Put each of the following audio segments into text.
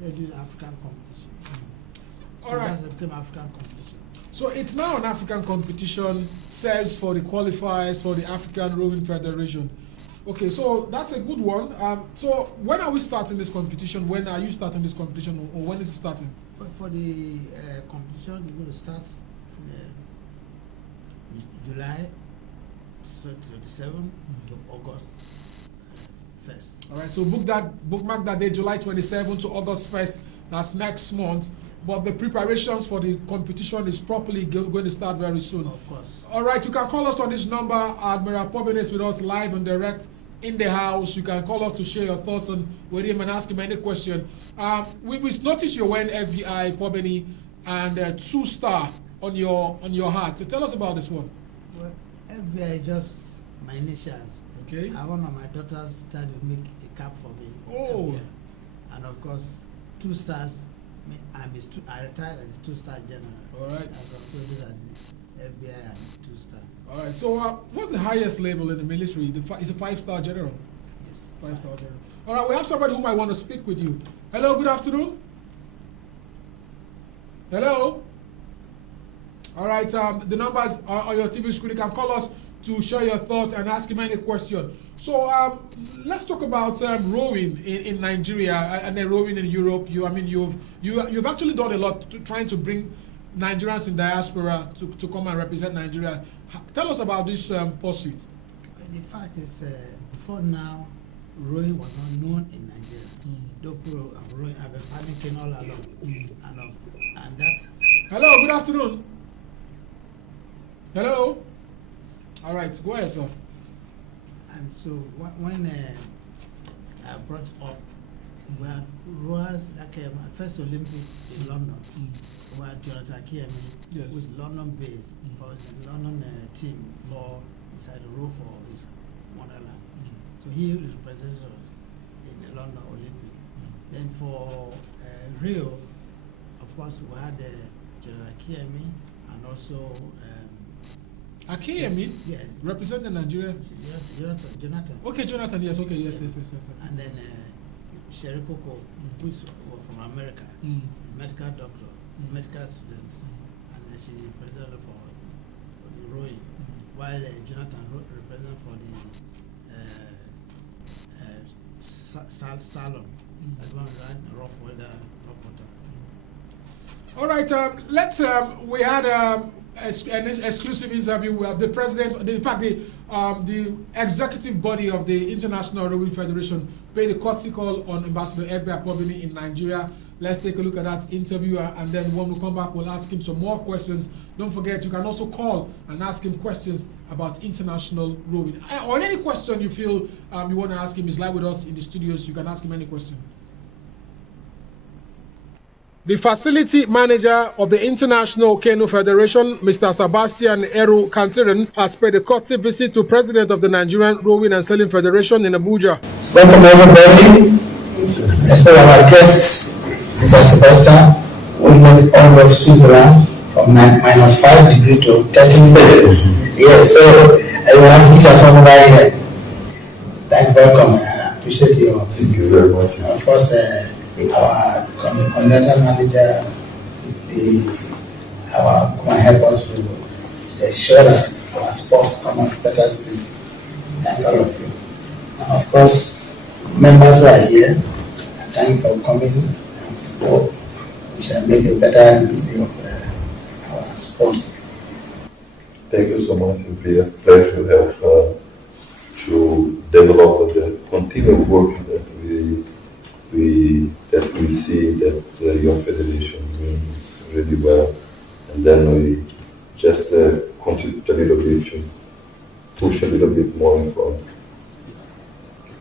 They do African competition. So All right. that's became African competition. So it's now an African competition, says for the qualifiers for the African Rowing Federation. Okay, so that's a good one. So when are we starting this competition? When are you starting this competition, or when is it starting? For the competition, they're going to start in July 27 to August 1st. All right, so bookmark that day, July 27 to August 1st. That's next month. But the preparations for the competition is properly going to start very soon. Of course. All right, you can call us on this number. Admiral Porbeni is with us live and direct in the house. You can call us to share your thoughts on with him and ask him any question. We noticed you're wearing FBI Porbeni and 2-star on your hat. So tell us about this one. Well, FBI just my initials. Okay. One of my daughters tried to make a cap for me. Oh. And of course, 2 stars. I retired as a 2-star general. All right. As of today, as the FBI and 2-star. All right. So what's the highest level in the military? Is a 5-star general. Yes. 5-star general. All right. We have somebody who might want to speak with you. Hello. Good afternoon. Hello. All right. The numbers are on your TV screen. You can call us to share your thoughts and ask him any question. So let's talk about rowing in Nigeria and then rowing in Europe. You've actually done a lot trying to bring Nigerians in diaspora to come and represent Nigeria. Tell us about this pursuit. The fact is, before now, rowing was not known in Nigeria. Though rowing, I've been panicking all along. And that. Hello, good afternoon. Hello. All right, go ahead, sir. And so when I brought up, we had rowers like my first Olympic in London. We had Jonathan Kiemi, yes, who is London based for the London team for inside the row for his motherland. So he represents us in the London Olympic. Then for Rio, of course, we had Jonathan Kiemi and also. Akiemi? Yeah. Representing Nigeria? Jonathan. Okay, Jonathan, yes, okay, yes. And then Sherry Coco, who is from America, medical doctor, medical student, and then she represented for the rowing, while Jonathan represented for the slalom, that one ran rough weather, rough water. All right, we had an exclusive interview with the president, in fact, the executive body of the International Rowing Federation paid a courtesy call on Ambassador FBI Porbeni in Nigeria. Let's take a look at that interview, and then when we come back, we'll ask him some more questions. Don't forget, you can also call and ask him questions about international rowing. Or any question you feel you want to ask him. He's live with us in the studios. You can ask him any question. The facility manager of the International Canoe Federation, Mr. Sebastian Eru Kantiran, has paid a courtesy visit to President of the Nigerian Rowing and Sailing Federation in Abuja. Welcome everybody, especially our guests, Mr. Sebastian, who made all of Switzerland from -5 degrees to 13 degrees. Yes, so I will have to some over here. Thank you, welcome. I appreciate your visit. Thank you very much. Of course, our conductor manager, our come and help us to ensure that our sports come on better speed. Thank all of you. And of course, members who are here, thank you for coming and to go. We shall make a better use of our sports. Thank you so much. It will be a pleasure to help to develop and continue working that we see that your federation means really well, and then we just contribute a little bit to push a little bit more in front.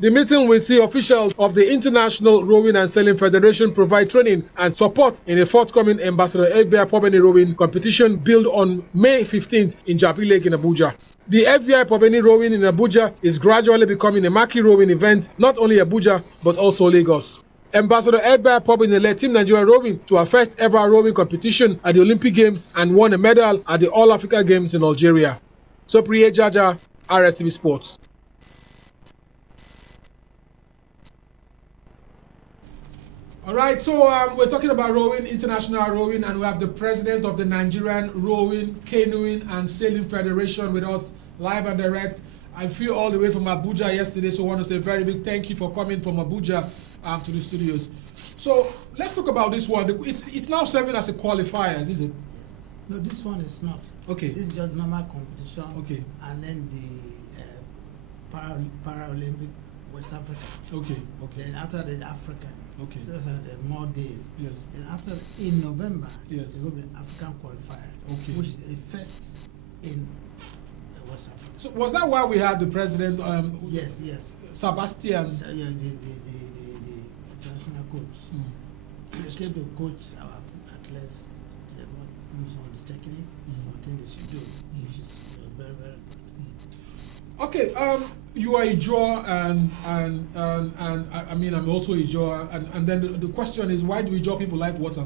The meeting will see officials of the International Rowing and Sailing Federation provide training and support in the forthcoming Ambassador FBI Porbeni Rowing competition billed on May 15th in Jabi Lake in Abuja. The FBI Porbeni Rowing in Abuja is gradually becoming a marquee rowing event, not only Abuja, but also Lagos. Ambassador FBI Porbeni led Team Nigeria Rowing to our first ever rowing competition at the Olympic Games and won a medal at the All Africa Games in Algeria. Sopriye Jaja, RSTV Sports. All right, so we're talking about rowing, international rowing, and we have the president of the Nigerian Rowing, Canoeing, and Sailing Federation with us live and direct. I flew all the way from Abuja yesterday, so I want to say a very big thank you for coming from Abuja to the studios. So let's talk about this one. It's now serving as a qualifiers, is it? No, this one is not. Okay. This is just normal competition. Okay. And then the Paralympic West Africa. Okay. Okay. Then after the African. Okay. So there are more days. Yes. Then after in November, yes, there will be African qualifier. Okay. Which is a first in West Africa. So was that why we had the president? Yes. Yes. Sebastian. So, yeah, the international coach. He came to coach our athletes. Some of the technique, something they should do, which is very, very good. Okay, you are a draw, and I mean I'm also a draw, and then the question is, why do we draw people like water?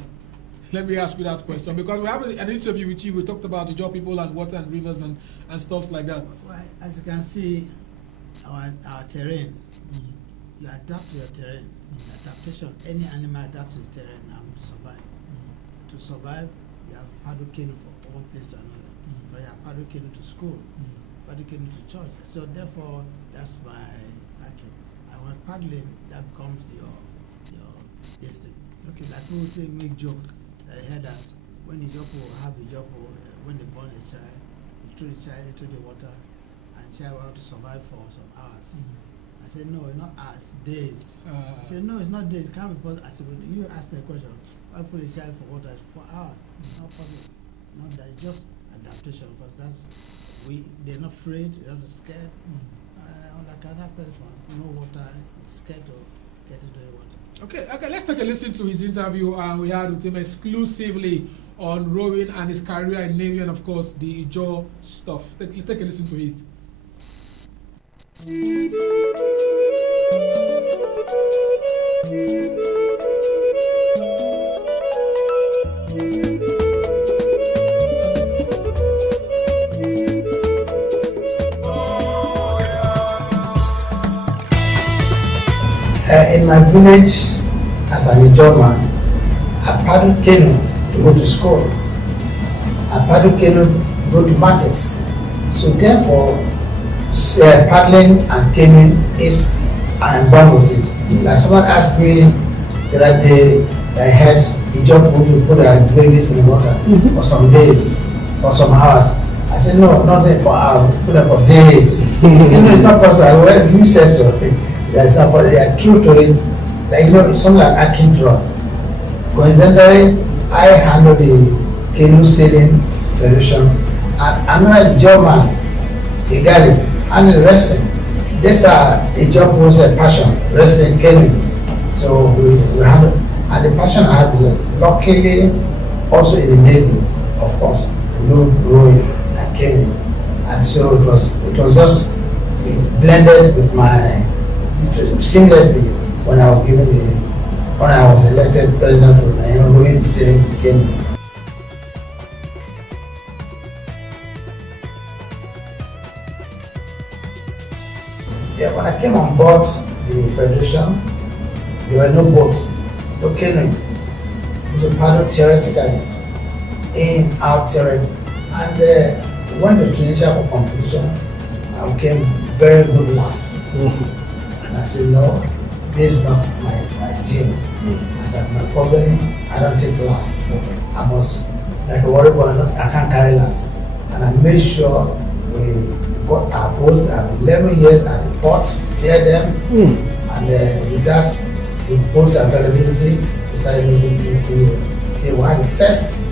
Let me ask you that question, because we have an interview with you. We talked about the draw people and water and rivers and stuff like that. Well, as you can see, our terrain, you adapt to your terrain. Adaptation, any animal adapts to the terrain and survive. To survive, you have paddle canoe from one place to another. You have paddle canoe to school, paddle canoe to church. So therefore, that's my hacking. And when paddling, that becomes your instinct. Okay. Like people say, make joke. I heard that when a job will have a job, when they born a child, they throw the child into the water, and the child will have to survive for some hours. I said, no, not hours, days. I said, no, it's not days. It can't be possible. I said, when you ask the question, I put a child for water for hours. It's not possible. Not that, it's just adaptation, because they're not afraid, they're not scared. Like another person, no water, scared to get into the water. Okay, let's take a listen to his interview we had with him exclusively on rowing and his career in Navy, and of course the Ijaw stuff. Take a listen to it. In my village, as an Ijaw man, I paddle canoe to go to school. I paddle canoe to go to markets. So therefore, paddling and canoeing is, I am born with it. Like someone asked me the other day, I had Ijaw people to put their babies in the water for some days, for some hours. I said, no, not for hours, put them for days. He said, no, it's not possible. Well, you said so. That's not possible. They are true to it. Like, it's something like Akin draw. Coincidentally, I handle the Canoe Sailing Federation, and another German, a guy, handle wrestling. These are a job who was a passion, wrestling, canoe. So we handle, and the passion I have is luckily also in the Navy, of course, rowing and canoe. And so it was just blended with my seamlessly when I was elected president of the rowing, sailing, canoe. Yeah, when I came on board the federation, there were no boats, no canoe. It was a paddle theoretically, in, out, terrain. And we went to Tunisia for competition. I became very good last. And I said, no, this is not my gene. I said, my Porbeni, I don't take last. I must, like a warrior boy, I can't carry last. And I made sure we got our boats. I have 11 years at the port, cleared them, and with that, with boats availability, we started making till we had the first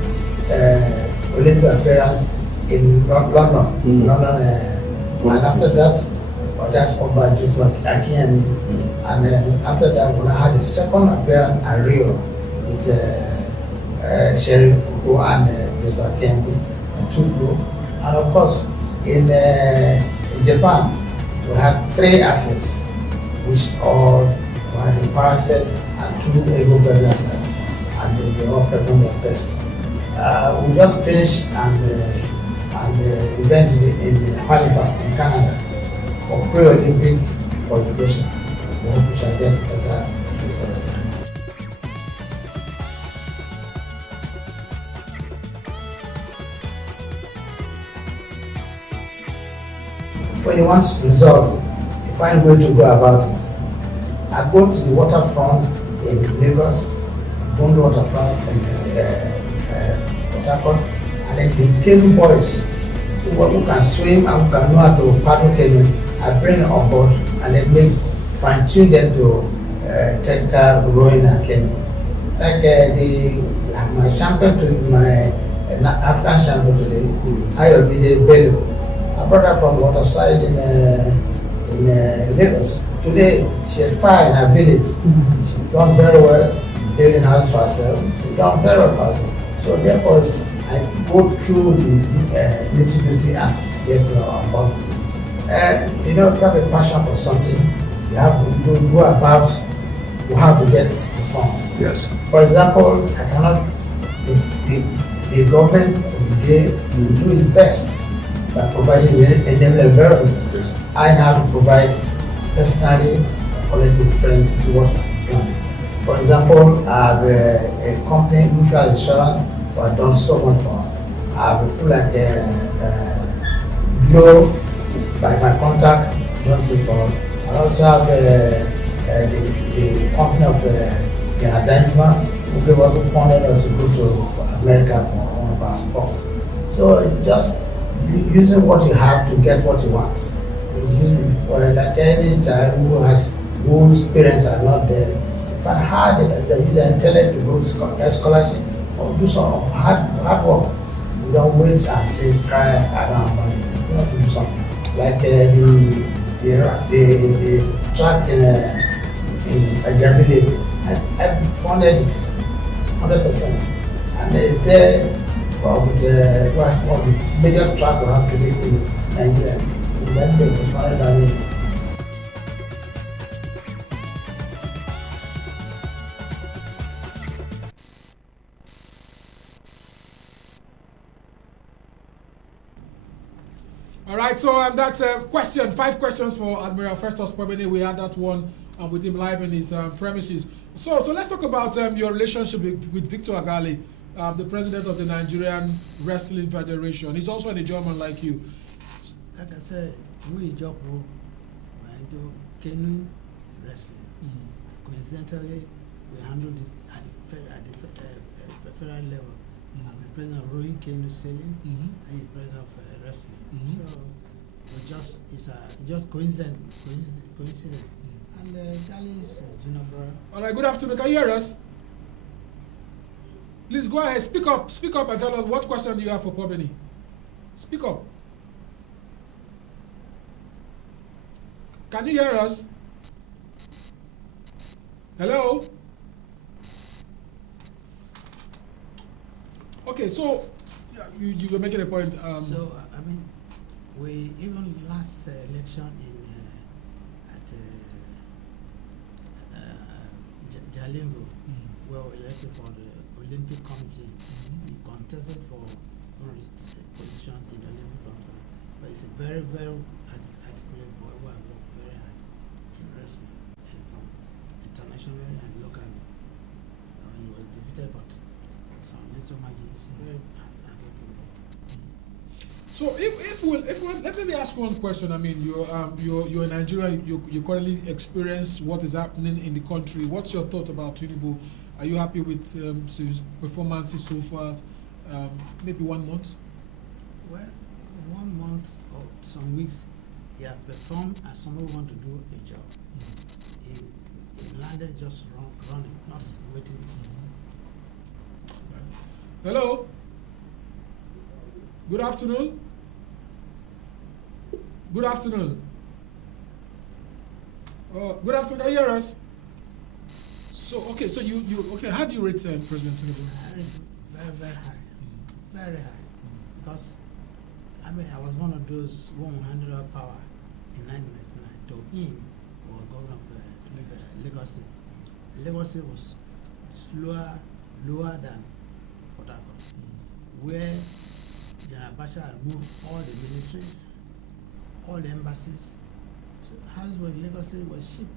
Olympic appearance in London. And after that, that's over just like Akiemi. And then after that, when I had the second appearance at Rio with Sherry Kuko and just Akiemi and Tuku. And of course, in Japan, we had 3 athletes, which all were the para-athletes and 2 able bearers, and they all performed their best. We just finished an event in Halifax, in Canada, for pre-Olympic qualification. We hope we shall get better results. when he wants results, he finds a way to go about it. I go to the waterfront in Lagos, Bondo waterfront in Port Harcourt, and then the canoe boys who can swim and who can know how to paddle canoe, I bring them on board and then fine-tune them to technical rowing and canoe. Like my champion to my African champion today, Ayobide Bello. I brought her from waterside in Lagos. Today, she's starred in her village. She's done very well, building house for herself. She's done very well for herself. So therefore, I go through the nitty-gritty and get on board. You know, if you have a passion for something, you have to go about how to get the funds. Yes. For example, I cannot, the government of the day will do its best by providing a enabling environment. Yes. I have to provide personally collective friends to what I'm doing. For example, I have a company, mutual insurance, who I've done so much for. I have people like Glow, by my contact, done it for. I also have the company of Yanadima, who funded us to go to America for one of our sports. So it's just using what you have to get what you want. It's using, like any child whose parents are not there. If I had the user intellect to go to get scholarship or do some hard work, you don't wait and say, cry, I don't have money. You have to do something. Like the track in Ajabile, I funded it 100%. And it's there with the major track we have today in Nigeria. That day was funded by me. All right, so that's a question. 5 questions for Admiral Festus Porbeni. We had that one with him live in his premises. So let's talk about your relationship with Victor Agali, the president of the Nigerian Wrestling Federation. He's also a German like you. Like I said, we job into canoe wrestling. Coincidentally, we handle this at the federal level. I'm the president of rowing, canoe sailing, and the president of wrestling. So we just coincident. And Gali is junior brother. All right, good afternoon. Can you hear us? Please go ahead. Speak up and tell us what question you have for Porbeni. Speak up. Can you hear us? Hello? Okay, so you were making a point. So, I mean, we even last election Jalingo, we were elected for the Olympic Committee. He contested for position in the Olympic Committee. But it's a very, very articulate boy who has worked very hard in wrestling, and from internationally and locally. He was defeated, but some little margin. It's very hard-working boy. So let me ask one question. I mean, you're in Nigeria. You currently experience what is happening in the country. What's your thought about Tinubu? Are you happy with his performances so far? Maybe 1 month. Well, 1 month or some weeks, he had performed as someone who want to do a job. He landed just running, not waiting. Hello. Good afternoon. Good afternoon. Good afternoon. Can you hear us? So okay. So you okay? How do you rate President Tinubu? I rate very, very high, very high, because I mean I was one of those who handed over power in 1999 to him, or governor of Lagos State. Lagos State was lower than Port Harcourt, where General Abacha removed all the ministries, all the embassies. So houses were in Lagos State was cheap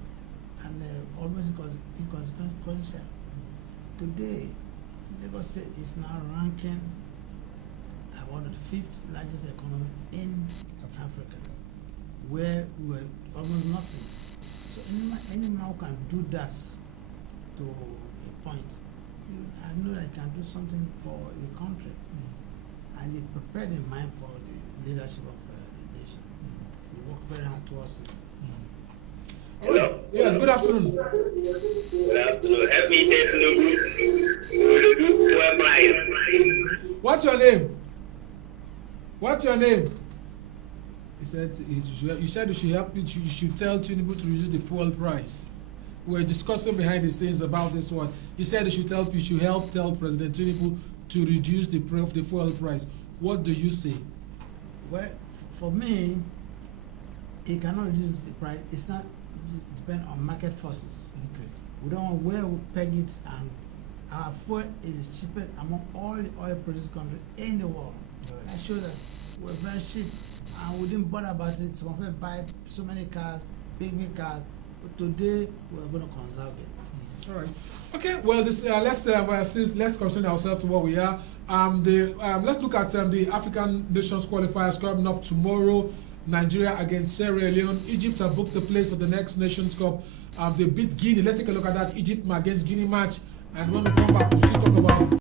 and almost inconsequential. Today, Lagos State is now ranking about the 5th largest economy in Africa, where we were almost nothing. So any man who can do that to a point, I know that he can do something for the country. And he prepared in mind for the leadership of the nation. He worked very hard towards it. Hello? Yes, good afternoon. Good afternoon. Help me take Tinubu. What's your name? What's your name? He said you said you should help. You should tell Tinubu to reduce the fuel price. We're discussing behind the scenes about this one. He said you should help tell President Tinubu to reduce the fuel price. What do you say? Well, for me, he cannot reduce the price. It's not depend on market forces. Okay. We don't know where we peg it, and our fuel is the cheapest among all the oil producing countries in the world. Right. That shows that we're very cheap, and we didn't bother about it. Some of us buy so many cars, big cars, but today we're going to conserve them. All right. Okay. Well, this let's concern ourselves to what we are. Let's look at the African Nations qualifiers coming up tomorrow. Nigeria against Sierra Leone. Egypt have booked the place for the next Nations Cup. They beat Guinea. Let's take a look at that Egypt against Guinea match. And when we come back, we'll still talk about